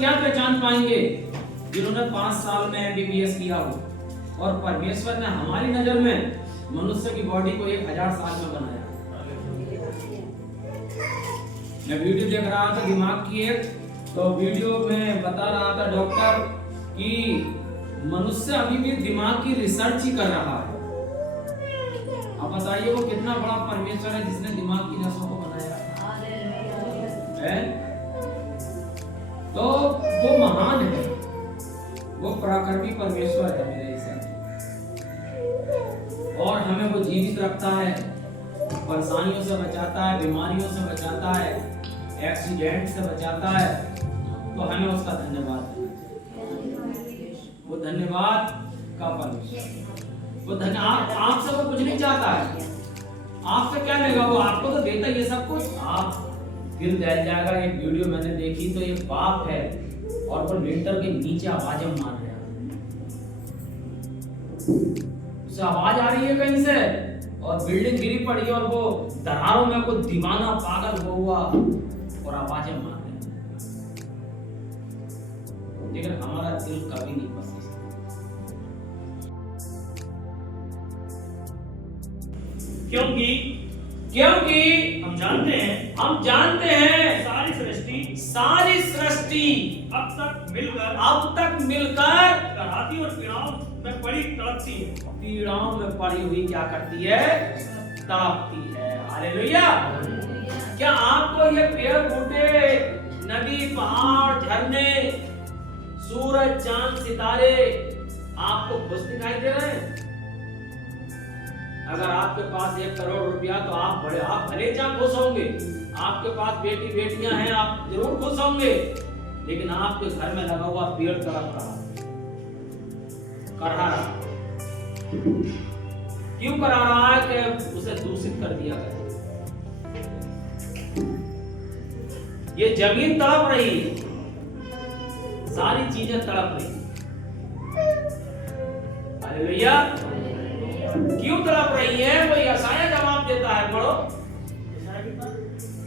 क्या पहचान पाएंगे जिन्होंने 5 साल में एमबीबीएस किया हो। और परमेश्वर ने हमारी नजर में मनुष्य की बॉडी को 1000 साल में बनाया। मैं वीडियो देख रहा था दिमाग की एक, तो वीडियो में बता रहा था डॉक्टर कि मनुष्य अभी भी दिमाग की रिसर्च ही कर रहा है। अब बताइए वो कितना बड़ा परमेश्वर है जिसने दिमाग की नसों को बनाया है। तो वो महान है, वो पराक्रमी परमेश्वर है मेरे हिसाब से। और हमें वो जीवित रखता है, परेशानियों से बचाता है, बीमारियों से बचाता है, एक्सीडेंट से बचाता है। तो हमें उसका धन्यवाद देना चाहिए। वो धन्यवाद का परमेश्वर, वो धन्यवाद आपसे वो कुछ नहीं चाहता है। आपसे क्या लेगा, वो आपको तो देता ही है सब कुछ। आप दिल दहल जाएगा। एक वीडियो मैंने देखी तो एक बाप है और वो लिंटर के नीचे आवाजें मार रहा है, उसे आवाज आ रही है कहीं से और बिल्डिंग गिरी पड़ी है और वो दरारों में को दीवाना पागल हुआ और आवाजें मार रहे हैं। लेकिन हमारा दिल कभी नहीं फंसा। क्योंकि हम जानते हैं सारी सृष्टि अब तक मिलकर कराती और पीड़ाओं में पड़ी तड़पती है। पीड़ाओं में पड़ी हुई क्या करती है, तड़पती है। हालेलुया। क्या आपको ये पेड़ बूटे, नदी, पहाड़, झरने, सूरज, चांद, सितारे आपको खुश दिखाई दे रहे हैं? अगर आपके पास 1 करोड़ रुपया तो आप भले चाहे खुश होंगे। आपके पास बेटी बेटियां हैं, आप जरूर खुश होंगे। लेकिन आपके घर में लगा हुआ पेड़ तड़प रहा, कर रहा। क्यों करा रहा है? कि उसे दूषित कर दिया गया। ये जमीन तड़प रही, सारी चीजें तड़प रही। हालेलुया। क्यों तड़प रही है? वो यशाया जवाब देता है। पढ़ो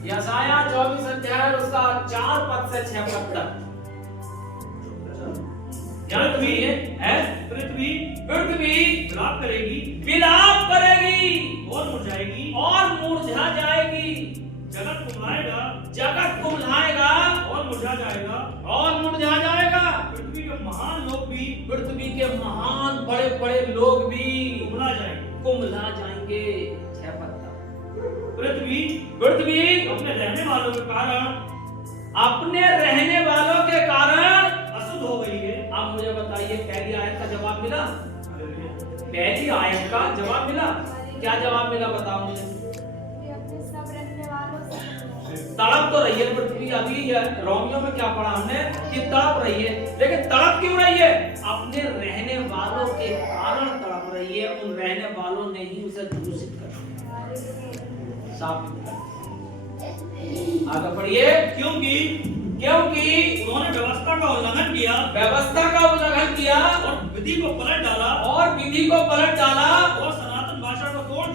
यशाया 24 अध्याय उसका 4 पद से 6 पद तक। पृथ्वी विलाप करेगी और मुरझा जाएगी। जगत कुम्हलाएगा और मुरझा जाएगा। पृथ्वी के महान लोग भी, पृथ्वी के महान बड़े बड़े लोग भी कुम्हला जाएंगे। 6 पद तक। पृथ्वी अपने रहने वालों के कारण अशुद्ध हो गई है। अब मुझे बताइए, पहली आयत का जवाब मिला? पहली आयत का जवाब मिला? क्या जवाब मिला बताओ मुझे? तड़प तो रही है पृथ्वी। अभी रोमियो में क्या पढ़ा हमने कि तड़प रही है, लेकिन तड़प क्यों रही है? अपने रहने वालों के कारण तड़प रही है। उन रहने वालों ने ही उसे दूषित कर दिया, साफ कर। आगे पढ़िए। क्योंकि उन्होंने व्यवस्था का उल्लंघन किया और विधि को पलट डाला और सनातन भाषा को तोड़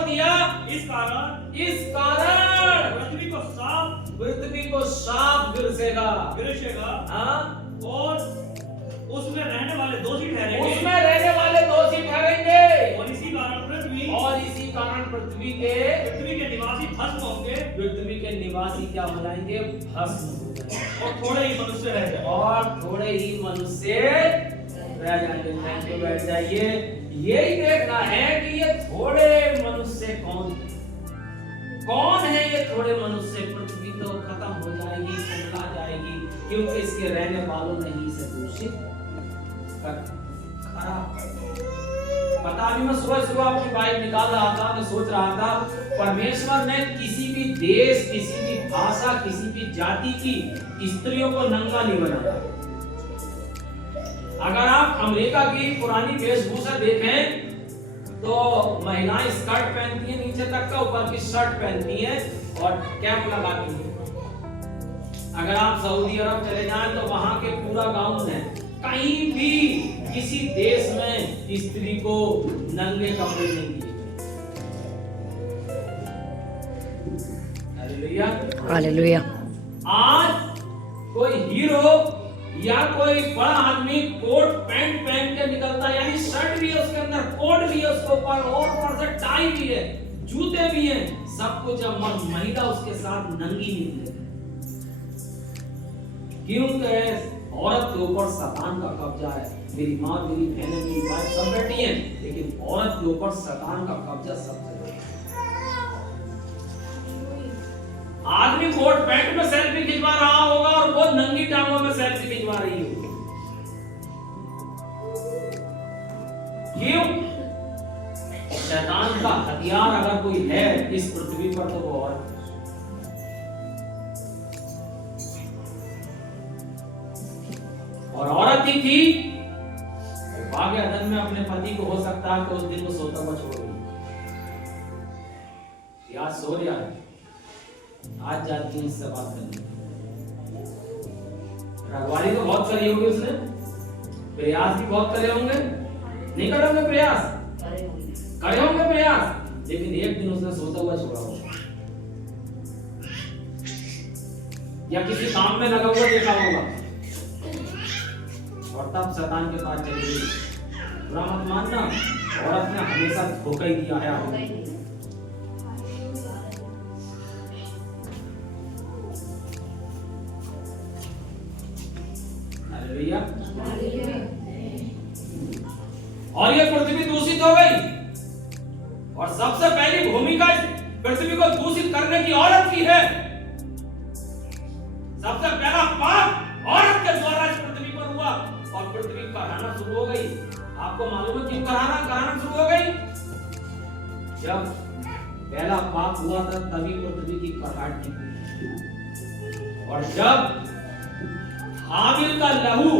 दिया। इस कारण पृथ्वी को साफ गिरसेगा। हाँ? और उसमें रहने वाले दोषी ठहरेंगे। और इसी कारण पृथ्वी के निवासी भस्म होंगे। पृथ्वी के निवासी क्या हो जाएंगे? भस्म। और थोड़े ही मनुष्य रह जाएंगे। थैंक यू, बैठ जाइए। यही देखना है कि ये थोड़े मनुष्य कौन है ये थोड़े मनुष्य। पृथ्वी तो खत्म हो जाएगी, कुम्हला जाएगी, क्योंकि इसके रहने वालों ने ही इसे दूषित कर खराब। पता नहीं, मैं सुबह अपनी बाइक निकाल रहा था, मैं सोच रहा था परमेश्वर ने किसी भी देश, किसी भी भाषा, किसी भी जाति की स्त्रियों को नंगा नहीं बनाया। अगर आप अमेरिका की पुरानी वेशभूषा देखें तो महिलाएं स्कर्ट पहनती हैं नीचे तक का, ऊपर की शर्ट पहनती हैं और कैप लगाती हैं। अगर आप सऊदी अरब चले जाएं तो वहां के पूरा गाउन है। कहीं भी किसी देश में स्त्री को नंगे कपड़े नहीं दिए। हालेलुया। हालेलुया। आज कोई हीरो या कोई बड़ा आदमी कोट पैंट पहन के निकलता, यानी शर्ट भी है उसके अंदर, कोट भी है उसके ऊपर और ऊपर से टाई भी है, जूते भी हैं, सब कुछ है, मगर महिला उसके साथ नंगी निकले। क्योंकि औरत के ऊपर शैतान का कब्जा है। मेरी माँ, मेरी बहनें, मेरी भाई सब बैठी हैं, लेकिन औरत के ऊपर शैतान का कब्जा सबसे ज्यादा है। आदमी कोट पैंट में सेल्फी खिंचवा रहा होगा और वो नंगी टांगों में सेल्फी खिंचवा रही होगी। क्यों? शैतान का हथियार अगर कोई है इस पृथ्वी पर तो वो औरत है। और औरत ही थी भाग्य अदन में अपने पति को हो सकता है कि उस दिन वो सोता हुआ छोड़ गई, या सो रहा है, आज जाती है इससे बात करने। रखवाली तो बहुत करी होगी उसने, प्रयास भी बहुत करे होंगे, नहीं करे होंगे प्रयास, करे होंगे प्रयास, लेकिन एक दिन उसने सोता हुआ छोड़ा होगा या किसी काम में लगा हुआ देखा होगा और तब शैतान के पास चली गई। बुरा मत मानना, औरत ने हमेशा धोखा ही दिया है आपको। हालेलुया। और ये पृथ्वी दूषित हो गई और सबसे पहली भूमिका पृथ्वी को दूषित करने की औरत की है। सबसे पहला पाप औरत के द्वारा इस पृथ्वी पर हुआ और पृथ्वी कराना शुरू हो गई। आपको मालूम है क्यों कराना शुरू हो गई? जब पहला पाप हुआ था तभी पृथ्वी की कराहट निकली। और जब हाबिल का लहू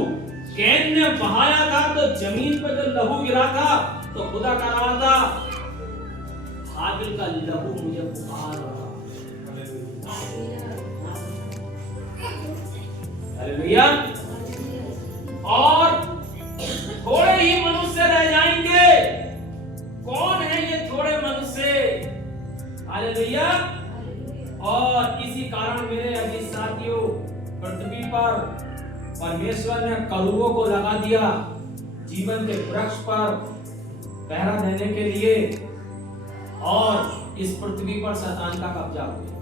कैन ने बहाया था तो जमीन पर जो लहू गिरा था तो खुदा कह रहा था हाबिल का लहू मुझे पुकार रहा। हालेलुया। और थोड़े ही मनुष्य रह जाएंगे। कौन है ये थोड़े मनुष्य? हालेलुया। और इसी कारण मेरे अजीज साथियों, पृथ्वी पर परमेश्वर ने करूबों को लगा दिया जीवन के वृक्ष पर पहरा देने के लिए, और इस पृथ्वी पर शैतान का कब्जा हो गया।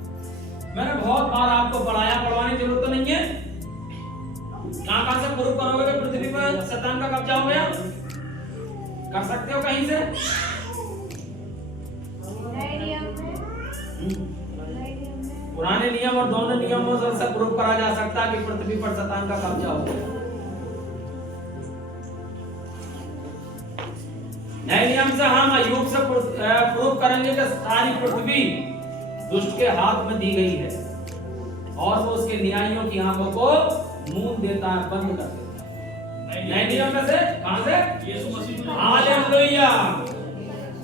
मैंने बहुत बार आपको पढ़वाने की जरूरत नहीं है। कहां से प्रूव करोगे कि पृथ्वी पर शैतान का कब्जा हो गया? कर सकते हो कहीं से? पुराने नियम और दोनों नियमों से प्रूव करा जा सकता है कि पृथ्वी पर शैतान का कब्जा हो गया। नए नियम से हम अय्यूब से प्रूव करेंगे कि सारी पृथ्वी दुष्ट के हाथ में दी गई है और वो उसके न्यायियों की आंखों को मूंद देता है, बंद कर देता है। नए नियम में से कहां से? यीशु मसीह। हालेलुया।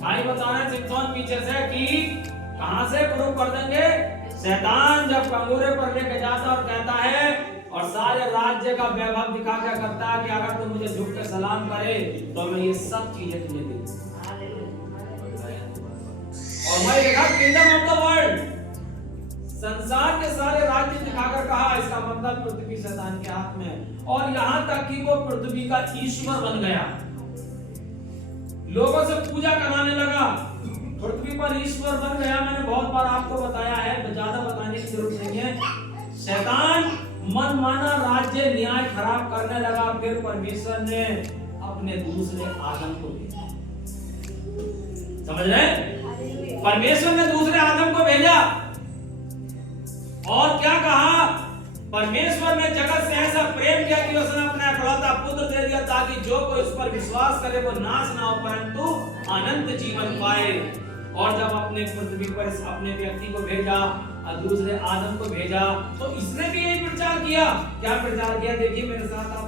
भाई बता रहे सिम्सोन पीछे से कि कहां से प्रूव कर देंगे? शैतान जब कंगूरे पर लेके जाता और कहता है और सारे राज्य का वैभव दिखा के करता है कि अगर तू मुझे झुक के सलाम करे तो मैं ये सब चीजें तुम्हें दे दूंगा। और मैं देखा किंगडम ऑफ द वर्ल्ड, संसार के सारे राज्य दिखाकर कहा इसका मतलब पृथ्वी शैतान के हाथ में है। और यहां तक कि वो पृथ्वी का ईश्वर बन गया, लोगों से पूजा कराने लगा, पृथ्वी पर ईश्वर बन गया। मैंने बहुत बार आपको बताया है, ज्यादा बताने की जरूरत नहीं है। शैतान मनमाना राज्य न्याय खराब करने लगा। फिर परमेश्वर ने अपने दूसरे आदम को भेजा। समझ रहे? परमेश्वर ने दूसरे आदम को भेजा और क्या कहा? परमेश्वर ने जगत से ऐसा प्रेम किया कि उसने अपना इकलौता पुत्र दे दिया ताकि जो कोई उस पर विश्वास करे वो नाश ना हो परंतु अनंत जीवन पाए। और जब अपने पृथ्वी पर अपने व्यक्ति को भेजा और दूसरे आदम को भेजा तो इसने भी यही प्रचार किया। क्या प्रचार किया? देखिए मेरे साथ आप